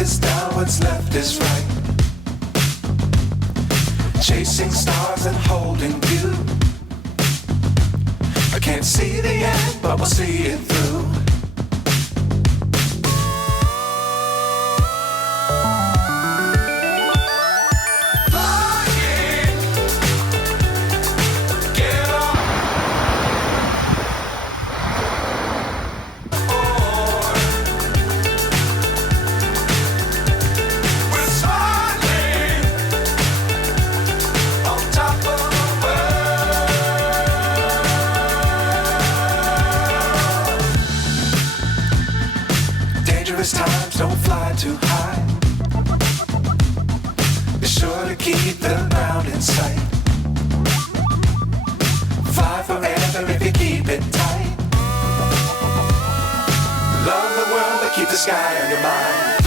is down, what's left is right. Chasing stars and holding you. I can't see the end, but we'll see it through. Dangerous times, don't fly too high. Be sure to keep the ground in sight. Fly forever if you keep it tight. Love the world, but keep the sky on your mind.